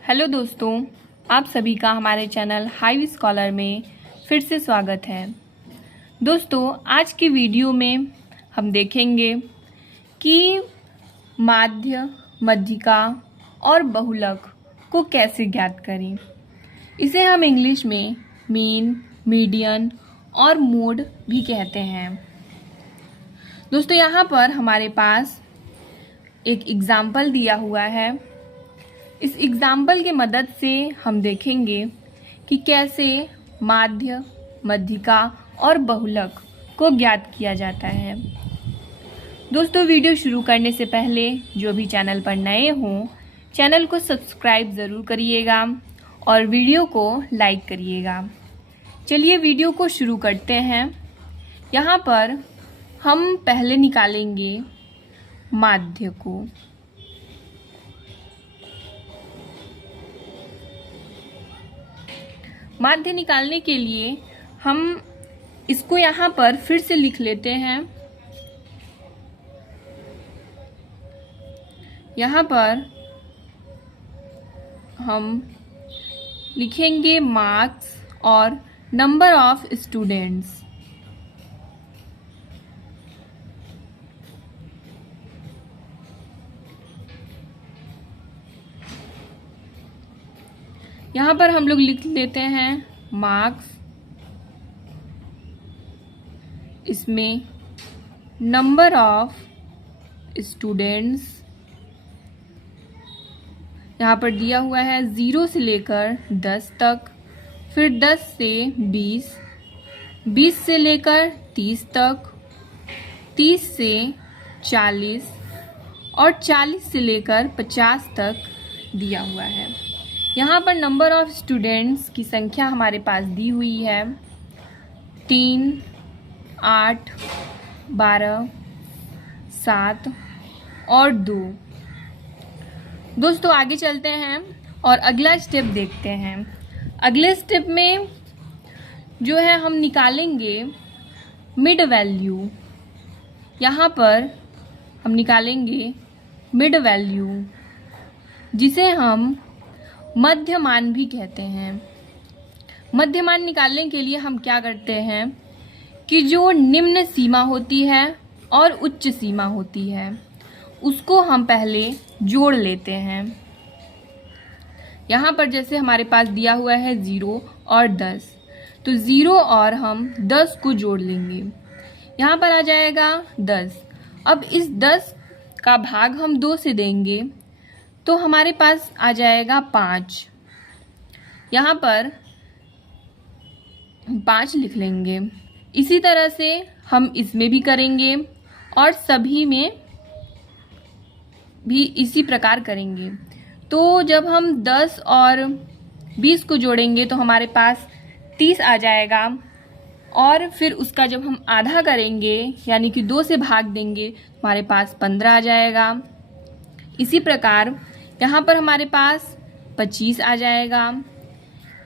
Hello दोस्तों, आप सभी का हमारे चैनल हाईवी स्कॉलर में फिर से स्वागत है। दोस्तों, आज की वीडियो में हम देखेंगे कि माध्य, मध्यिका और बहुलक को कैसे ज्ञात करें। इसे हम इंग्लिश में मीन, मीडियन और मोड भी कहते हैं। दोस्तों, यहाँ पर हमारे पास एक एग्जाम्पल दिया हुआ है। इस एग्जाम्पल की मदद से हम देखेंगे कि कैसे माध्य, मध्यिका और बहुलक को ज्ञात किया जाता है। दोस्तों, वीडियो शुरू करने से पहले जो भी चैनल पर नए हों, चैनल को सब्सक्राइब ज़रूर करिएगा और वीडियो को लाइक करिएगा। चलिए वीडियो को शुरू करते हैं। यहाँ पर हम पहले निकालेंगे माध्य को। माध्य निकालने के लिए हम इसको यहाँ पर फिर से लिख लेते हैं। यहाँ पर हम लिखेंगे मार्क्स और नंबर ऑफ स्टूडेंट्स। यहाँ पर हम लोग लिख लेते हैं मार्क्स, इसमें नंबर ऑफ स्टूडेंट्स यहाँ पर दिया हुआ है 0 से लेकर 10 तक, फिर 10 से 20, 20 से लेकर 30 तक, 30 से 40 और 40 से लेकर 50 तक दिया हुआ है। यहाँ पर नंबर ऑफ स्टूडेंट्स की संख्या हमारे पास दी हुई है 3, 8, 12, 7 और 2। दोस्तों, आगे चलते हैं और अगला स्टेप देखते हैं। अगले स्टेप में जो है हम निकालेंगे मिड वैल्यू। यहाँ पर हम निकालेंगे मिड वैल्यू, जिसे हम मध्यमान भी कहते हैं। मध्यमान निकालने के लिए हम क्या करते हैं कि जो निम्न सीमा होती है और उच्च सीमा होती है, उसको हम पहले जोड़ लेते हैं। यहाँ पर जैसे हमारे पास दिया हुआ है 0 और 10, तो 0 और हम 10 को जोड़ लेंगे। यहाँ पर आ जाएगा 10। अब इस 10 का भाग हम 2 से देंगे तो हमारे पास आ जाएगा 5। यहाँ पर 5 लिख लेंगे। इसी तरह से हम इसमें भी करेंगे और सभी में भी इसी प्रकार करेंगे। तो जब हम 10 और 20 को जोड़ेंगे तो हमारे पास 30 आ जाएगा और फिर उसका जब हम आधा करेंगे यानी कि 2 से भाग देंगे तो हमारे पास 15 आ जाएगा। इसी प्रकार यहाँ पर हमारे पास 25 आ जाएगा।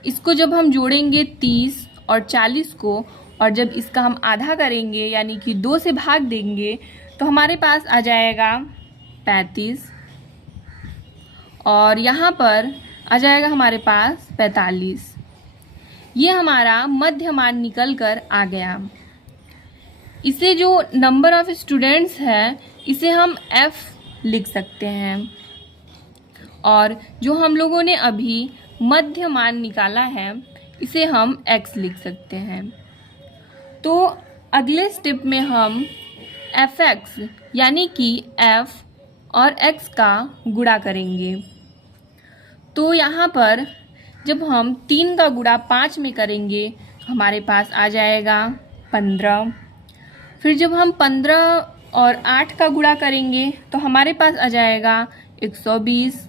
इसको जब हम जोड़ेंगे 30 और 40 को, और जब इसका हम आधा करेंगे यानी कि 2 से भाग देंगे तो हमारे पास आ जाएगा 35 और यहाँ पर आ जाएगा हमारे पास 45। ये हमारा मध्यमान निकल कर आ गया। इसे जो नंबर ऑफ स्टूडेंट्स है इसे हम F लिख सकते हैं और जो हम लोगों ने अभी मध्यमान निकाला है इसे हम x लिख सकते हैं। तो अगले स्टेप में हम fx यानी कि f और x का गुणा करेंगे। तो यहाँ पर जब हम 3 का गुणा 5 में करेंगे तो हमारे पास आ जाएगा 15। फिर जब हम 15 और 8 का गुणा करेंगे तो हमारे पास आ जाएगा 120।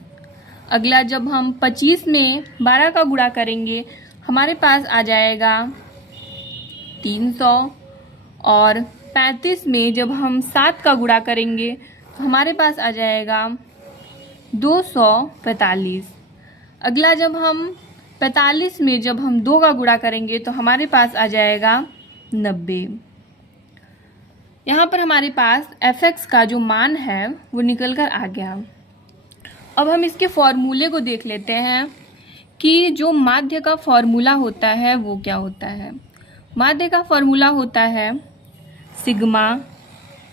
अगला जब हम 25 में 12 का गुणा करेंगे हमारे पास आ जाएगा 300 और 35 में जब हम 7 का गुणा करेंगे तो हमारे पास आ जाएगा 245। अगला जब हम 45 में जब हम 2 का गुणा करेंगे तो हमारे पास आ जाएगा 90। यहाँ पर हमारे पास fx का जो मान है वो निकल कर आ गया। अब हम इसके फॉर्मूले को देख लेते हैं कि जो माध्य का फॉर्मूला होता है वो क्या होता है। माध्य का फॉर्मूला होता है सिग्मा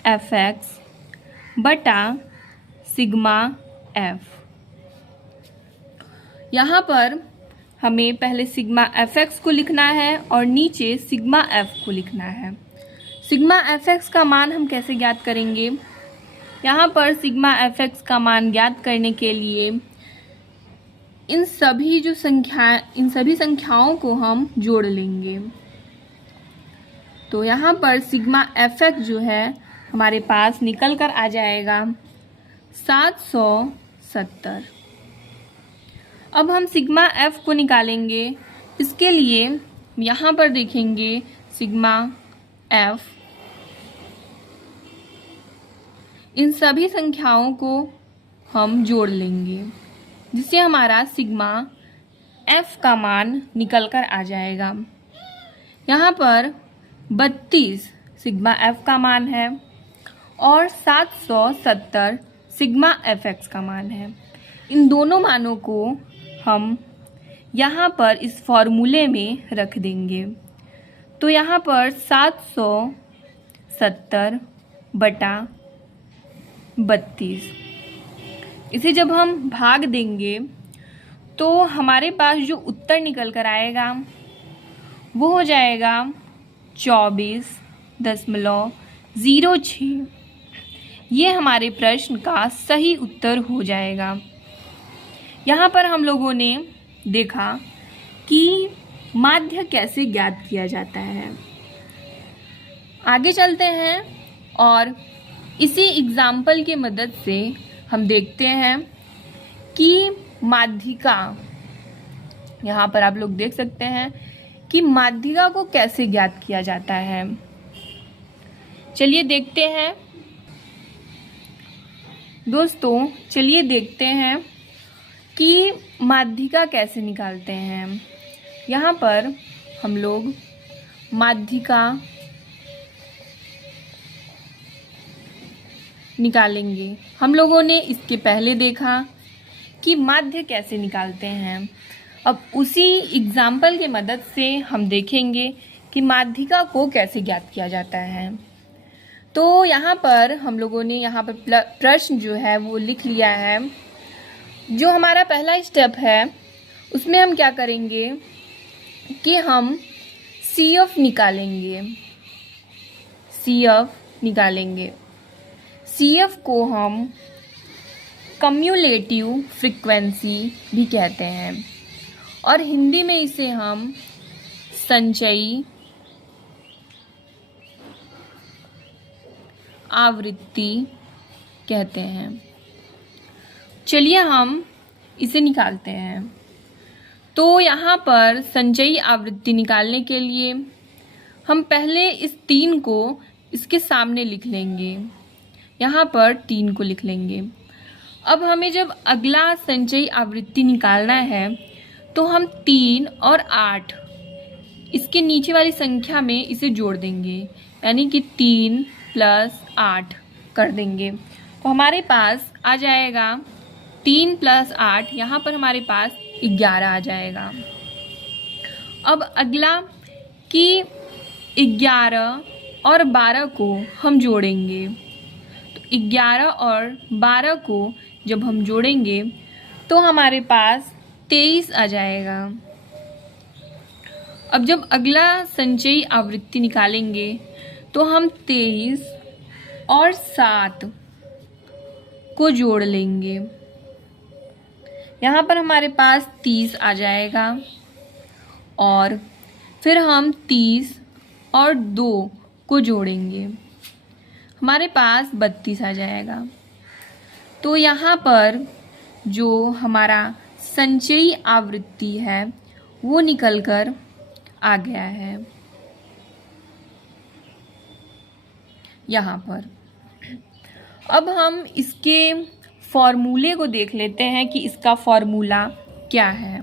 एफ एक्स बटा सिग्मा एफ। यहाँ पर हमें पहले सिग्मा एफ एक्स को लिखना है और नीचे सिग्मा एफ को लिखना है। सिग्मा एफ एक्स का मान हम कैसे ज्ञात करेंगे? यहाँ पर सिग्मा एफ एक्स का मान ज्ञात करने के लिए इन सभी संख्याओं को हम जोड़ लेंगे। तो यहाँ पर सिग्मा एफ एक्स जो है हमारे पास निकल कर आ जाएगा 770। अब हम सिग्मा एफ को निकालेंगे। इसके लिए यहाँ पर देखेंगे सिग्मा एफ, इन सभी संख्याओं को हम जोड़ लेंगे जिससे हमारा सिग्मा एफ का मान निकल कर आ जाएगा। यहाँ पर 32 सिग्मा एफ का मान है और 770 सिग्मा एफ एक्स का मान है। इन दोनों मानों को हम यहाँ पर इस फॉर्मूले में रख देंगे। तो यहाँ पर 770 बटा 32, इसे जब हम भाग देंगे तो हमारे पास जो उत्तर निकल कर आएगा वो हो जाएगा 24.06। ये हमारे प्रश्न का सही उत्तर हो जाएगा। यहाँ पर हम लोगों ने देखा कि माध्य कैसे ज्ञात किया जाता है। आगे चलते हैं और इसी एग्जाम्पल की मदद से हम देखते हैं कि माध्यिका, यहाँ पर आप लोग देख सकते हैं कि माध्यिका को कैसे ज्ञात किया जाता है। चलिए देखते हैं दोस्तों, चलिए देखते हैं कि माध्यिका कैसे निकालते हैं। यहाँ पर हम लोग माध्यिका निकालेंगे। हम लोगों ने इसके पहले देखा कि माध्य कैसे निकालते हैं। अब उसी एग्जाम्पल के मदद से हम देखेंगे कि माध्यिका को कैसे ज्ञात किया जाता है। तो यहाँ पर हम लोगों ने यहाँ पर प्रश्न जो है वो लिख लिया है। जो हमारा पहला स्टेप है उसमें हम क्या करेंगे कि हम CF निकालेंगे। CF को हम कम्युलेटिव फ्रीक्वेंसी भी कहते हैं और हिंदी में इसे हम संचयी आवृत्ति कहते हैं। चलिए हम इसे निकालते हैं। तो यहाँ पर संचयी आवृत्ति निकालने के लिए हम पहले इस 3 को इसके सामने लिख लेंगे। यहाँ पर 3 को लिख लेंगे। अब हमें जब अगला संचयी आवृत्ति निकालना है तो हम 3 और 8 इसके नीचे वाली संख्या में इसे जोड़ देंगे, यानी कि 3 + 8 कर देंगे। तो हमारे पास आ जाएगा 3 + 8, यहाँ पर हमारे पास 11 आ जाएगा। अब अगला कि 11 और 12 को हम जोड़ेंगे। तो 11 और 12 को जब हम जोड़ेंगे तो हमारे पास 23 आ जाएगा। अब जब अगला संचयी आवृत्ति निकालेंगे तो हम 23 और 7 को जोड़ लेंगे। यहाँ पर हमारे पास 30 आ जाएगा और फिर हम 30 और 2 को जोड़ेंगे, हमारे पास 32 आ जाएगा। तो यहाँ पर जो हमारा संचयी आवृत्ति है वो निकल कर आ गया है। यहाँ पर अब हम इसके फॉर्मूले को देख लेते हैं कि इसका फॉर्मूला क्या है।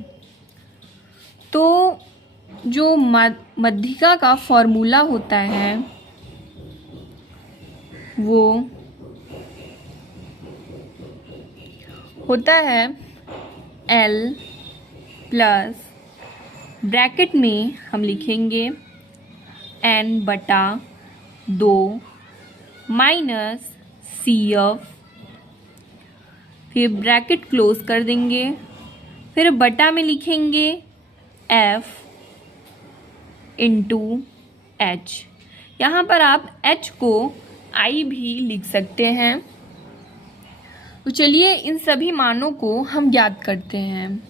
तो जो माध्यिका का फॉर्मूला होता है वो होता है L प्लस ब्रैकेट में हम लिखेंगे n/2 माइनस CF, फिर ब्रैकेट क्लोज कर देंगे, फिर बटा में लिखेंगे F इंटू H। यहाँ पर आप H को I भी लिख सकते हैं। तो चलिए इन सभी मानों को हम ज्ञात करते हैं।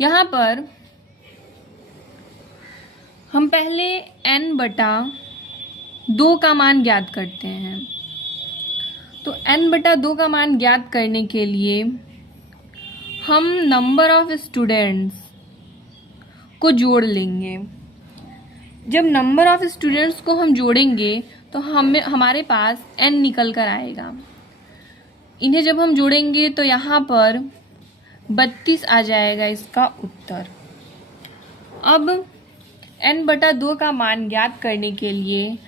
यहाँ पर हम पहले n/2 का मान ज्ञात करते हैं। तो n/2 का मान ज्ञात करने के लिए हम नंबर ऑफ स्टूडेंट्स को जोड़ लेंगे। जब नंबर ऑफ स्टूडेंट्स को हम जोड़ेंगे तो हमारे पास n निकल कर आएगा। इन्हें जब हम जोड़ेंगे तो यहाँ पर 32 आ जाएगा इसका उत्तर। अब n/2 का मान ज्ञात करने के लिए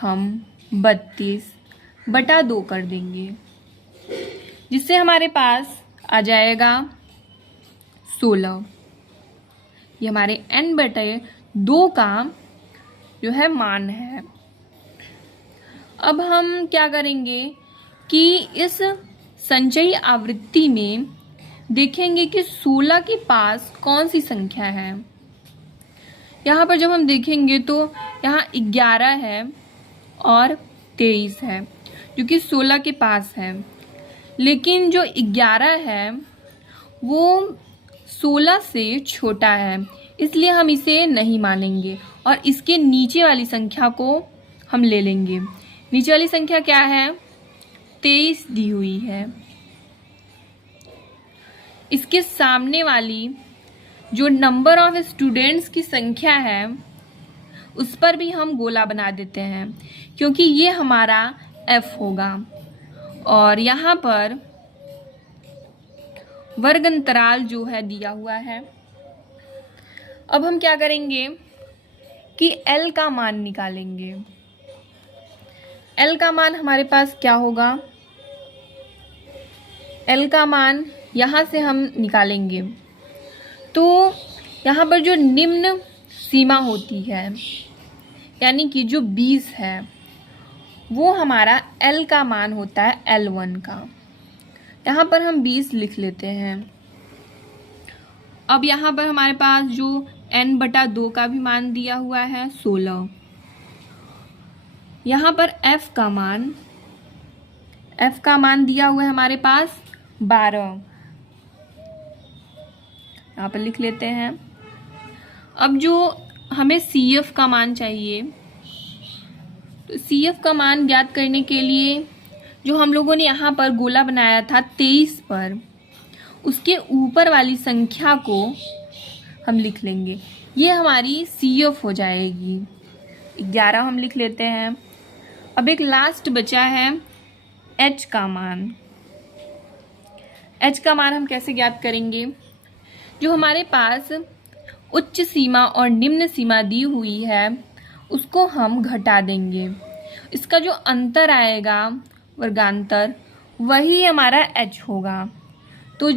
हम 32/2 कर देंगे, जिससे हमारे पास आ जाएगा 16। ये हमारे n/2 का जो है मान है। अब हम क्या करेंगे कि इस संचयी आवृत्ति में देखेंगे कि 16 के पास कौन सी संख्या है। यहाँ पर जब हम देखेंगे तो यहाँ 11 है और 23 है, जो कि 16 के पास है। लेकिन जो 11 है वो 16 से छोटा है, इसलिए हम इसे नहीं मानेंगे और इसके नीचे वाली संख्या को हम ले लेंगे। नीचे वाली संख्या क्या है? 23 दी हुई है। इसके सामने वाली जो नंबर ऑफ स्टूडेंट्स की संख्या है उस पर भी हम गोला बना देते हैं, क्योंकि ये हमारा F होगा और यहाँ पर वर्ग अंतराल जो है दिया हुआ है। अब हम क्या करेंगे कि L का मान निकालेंगे। L का मान हमारे पास क्या होगा? L का मान यहाँ से हम निकालेंगे तो यहाँ पर जो निम्न सीमा होती है, यानी कि जो 20 है, वो हमारा L का मान होता है L1 का। यहाँ पर हम 20 लिख लेते हैं। अब यहाँ पर हमारे पास जो n/2 का भी मान दिया हुआ है 16। यहाँ पर F का मान दिया हुआ है हमारे पास 12। यहाँ पर लिख लेते हैं। अब जो हमें CF का मान चाहिए, तो CF का मान ज्ञात करने के लिए जो हम लोगों ने यहाँ पर गोला बनाया था 23 पर, उसके ऊपर वाली संख्या को हम लिख लेंगे। ये हमारी CF हो जाएगी। 11 हम लिख लेते हैं। अब एक लास्ट बचा है H का मान। H का मान हम कैसे ज्ञात करेंगे? जो हमारे पास उच्च सीमा और निम्न सीमा दी हुई है उसको हम घटा देंगे। इसका जो अंतर आएगा वर्गांतर, वही हमारा H होगा। तो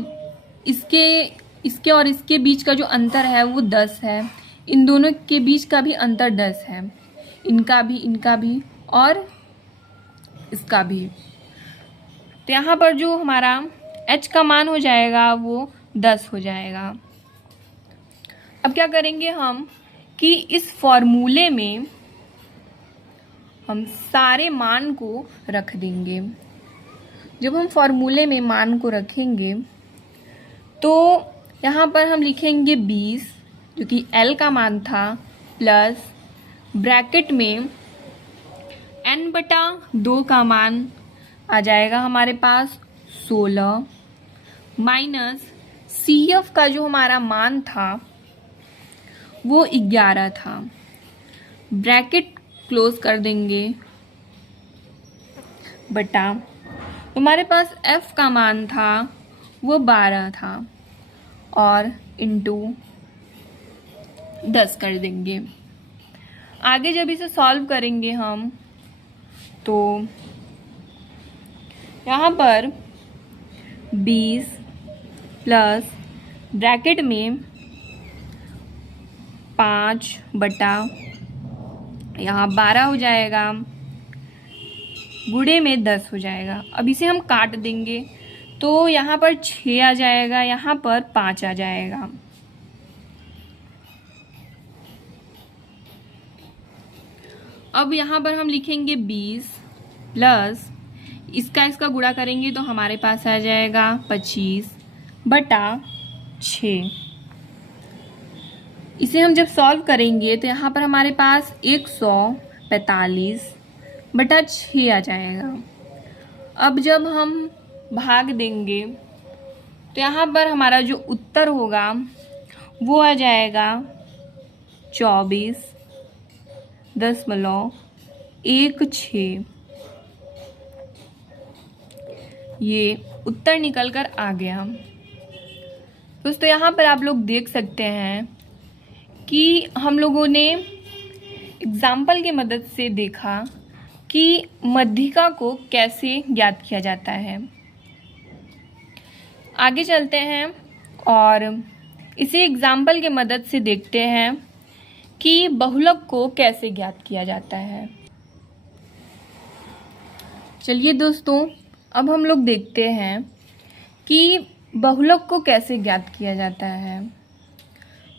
इसके और इसके बीच का जो अंतर है वो 10 है। इन दोनों के बीच का भी अंतर 10 है, इनका भी और इसका भी। तो यहाँ पर जो हमारा H का मान हो जाएगा वो 10 हो जाएगा। अब क्या करेंगे हम कि इस फॉर्मूले में हम सारे मान को रख देंगे। जब हम फॉर्मूले में मान को रखेंगे तो यहाँ पर हम लिखेंगे 20, जो कि L का मान था, प्लस ब्रैकेट में n/2 का मान आ जाएगा हमारे पास 16, माइनस CF का जो हमारा मान था वो 11 था। ब्रैकेट क्लोज कर देंगे, बटा हमारे पास F का मान था वो 12 था और इंटू 10 कर देंगे। आगे जब इसे सॉल्व करेंगे हम तो यहाँ पर 20 प्लस ब्रैकेट में 5 बटा यहाँ 12 हो जाएगा, गुणे में 10 हो जाएगा। अब इसे हम काट देंगे तो यहाँ पर 6 आ जाएगा, यहाँ पर 5 आ जाएगा। अब यहाँ पर हम लिखेंगे 20 प्लस इसका गुणा करेंगे तो हमारे पास आ जाएगा 25 बटा 6। इसे हम जब सॉल्व करेंगे तो यहाँ पर हमारे पास 145 बटा 6 आ जाएगा। अब जब हम भाग देंगे तो यहाँ पर हमारा जो उत्तर होगा वो आ जाएगा 24.16। ये उत्तर निकल कर आ गया। दोस्तों यहाँ पर आप लोग देख सकते हैं कि हम लोगों ने एग्जाम्पल की मदद से देखा कि मध्यिका को कैसे ज्ञात किया जाता है। आगे चलते हैं और इसी एग्जाम्पल की मदद से देखते हैं कि बहुलक को कैसे ज्ञात किया जाता है। चलिए दोस्तों, अब हम लोग देखते हैं कि बहुलक को कैसे ज्ञात किया जाता है।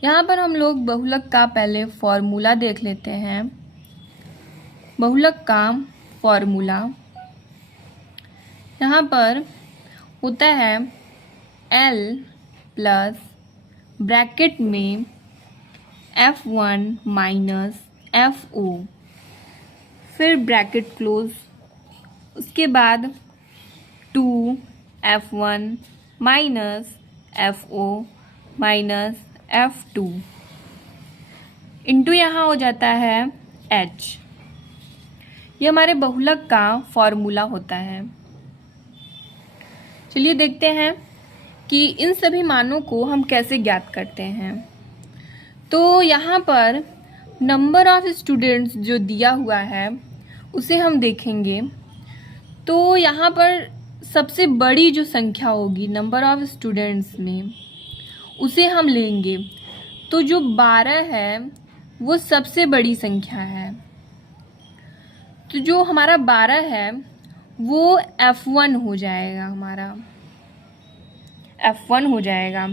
यहाँ पर हम लोग बहुलक का पहले फॉर्मूला देख लेते हैं। बहुलक का फॉर्मूला यहाँ पर होता है L प्लस ब्रैकेट में F1 माइनस FO, फिर ब्रैकेट क्लोज, उसके बाद 2F1 minus FO minus F2 into यहाँ हो जाता है H। ये हमारे बहुलक का फॉर्मूला होता है। चलिए देखते हैं कि इन सभी मानों को हम कैसे ज्ञात करते हैं। तो यहाँ पर नंबर ऑफ स्टूडेंट्स जो दिया हुआ है उसे हम देखेंगे। तो यहाँ पर सबसे बड़ी जो संख्या होगी नंबर ऑफ स्टूडेंट्स में उसे हम लेंगे। तो जो 12 है वो सबसे बड़ी संख्या है। तो जो हमारा 12 है वो F1 हो जाएगा, हमारा F1 हो जाएगा।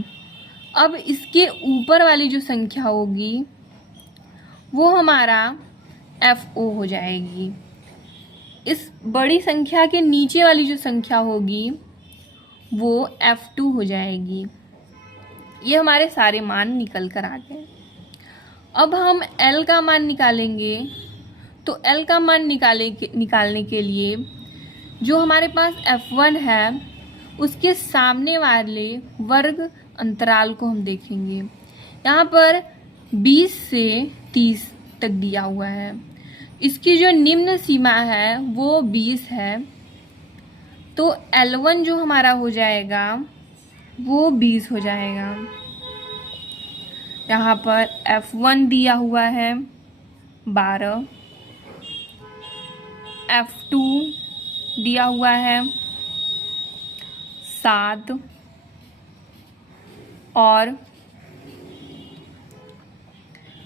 अब इसके ऊपर वाली जो संख्या होगी वो हमारा FO हो जाएगी। इस बड़ी संख्या के नीचे वाली जो संख्या होगी वो F2 हो जाएगी। ये हमारे सारे मान निकल कर आ गए। अब हम L का मान निकालेंगे। तो L का मान निकालने के लिए जो हमारे पास F1 है उसके सामने वाले वर्ग अंतराल को हम देखेंगे। यहाँ पर 20 से 30 तक दिया हुआ है। इसकी जो निम्न सीमा है वो 20 है। तो L1 जो हमारा हो जाएगा वो 20 हो जाएगा। यहाँ पर F1 दिया हुआ है 12, F2 दिया हुआ है 7 और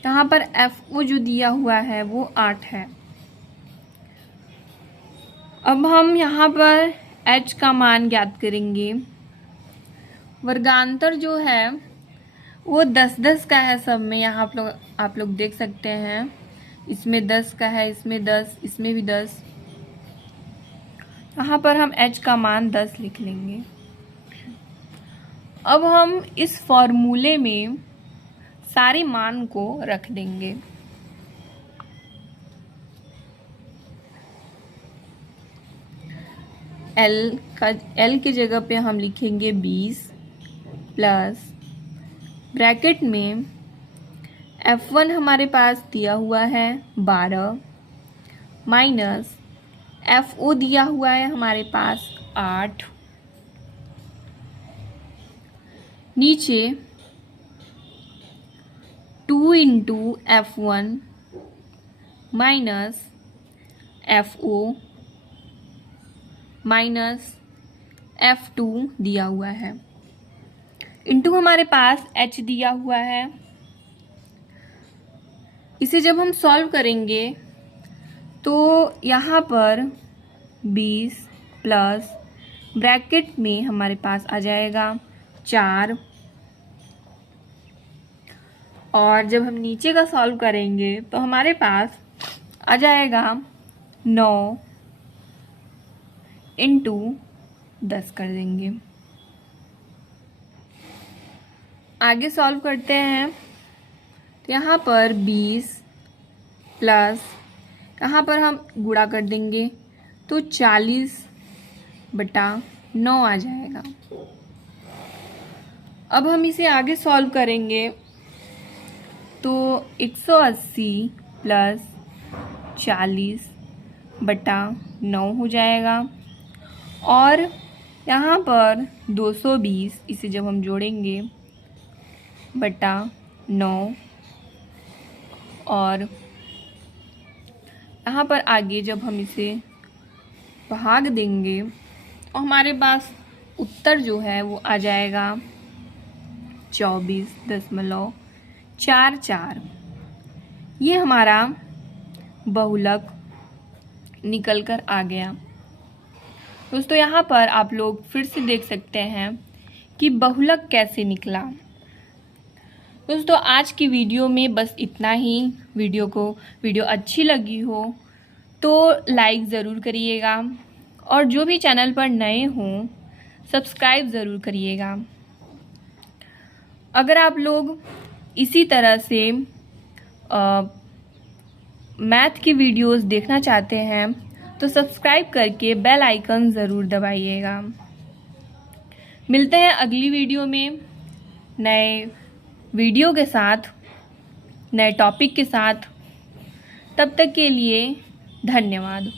यहाँ पर FO जो दिया हुआ है वो 8 है। अब हम यहाँ पर H का मान ज्ञात करेंगे। वर्गांतर जो है वो 10-10 का है सब में। यहाँ आप लोग देख सकते हैं, इसमें 10 का है, इसमें 10, इसमें भी 10। यहाँ पर हम H का मान 10 लिख लेंगे। अब हम इस फॉर्मूले में सारे मान को रख देंगे। L की जगह पे हम लिखेंगे 20 प्लस ब्रैकेट में F1 हमारे पास दिया हुआ है 12 माइनस FO दिया हुआ है हमारे पास 8, नीचे 2 into F1 minus FO minus F2 दिया हुआ है, इंटू हमारे पास h दिया हुआ है। इसे जब हम सॉल्व करेंगे तो यहाँ पर 20 प्लस ब्रैकेट में हमारे पास आ जाएगा 4, और जब हम नीचे का सॉल्व करेंगे तो हमारे पास आ जाएगा 9 इंटू 10 कर देंगे। आगे सॉल्व करते हैं तो यहाँ पर 20 प्लस यहाँ पर हम गुणा कर देंगे तो 40/9 आ जाएगा। अब हम इसे आगे सॉल्व करेंगे तो 180 प्लस 40/9 हो जाएगा, और यहाँ पर 220 इसे जब हम जोड़ेंगे बटा 9, और यहाँ पर आगे जब हम इसे भाग देंगे और हमारे पास उत्तर जो है वो आ जाएगा 24.44। ये हमारा बहुलक निकल कर आ गया। दोस्तों यहाँ पर आप लोग फिर से देख सकते हैं कि बहुलक कैसे निकला। दोस्तों आज की वीडियो में बस इतना ही। वीडियो अच्छी लगी हो तो लाइक ज़रूर करिएगा, और जो भी चैनल पर नए हों सब्सक्राइब ज़रूर करिएगा। अगर आप लोग इसी तरह से मैथ की वीडियोस देखना चाहते हैं तो सब्सक्राइब करके बेल आइकन ज़रूर दबाइएगा। मिलते हैं अगली वीडियो में नए वीडियो के साथ, नए टॉपिक के साथ। तब तक के लिए धन्यवाद।